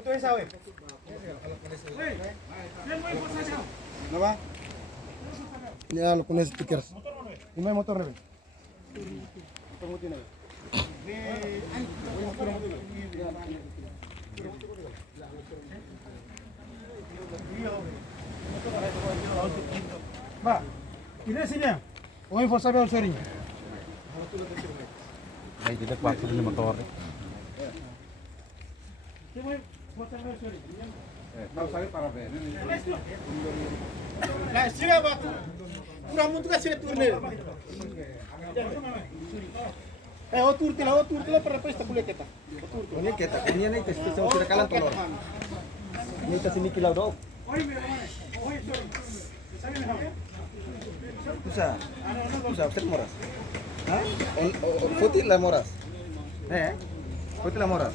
Foto esa, we. Napa? Ya lo pones stickers. Ini may motor na, we. Motor mo din, we. Ba, ini sini ya. Kung info sabi ang sering. Ay, tidak waktu ini motor. Nah, sila ba? Kurang mo tuh kasih turne. Otur tila para pesta boleh kita. Ini kita, ini nih tes tes sudah kalah telur. Ini tes ini kilau dok. Susah, usted moras. Hah? Putih lah moras. Putih lah moras.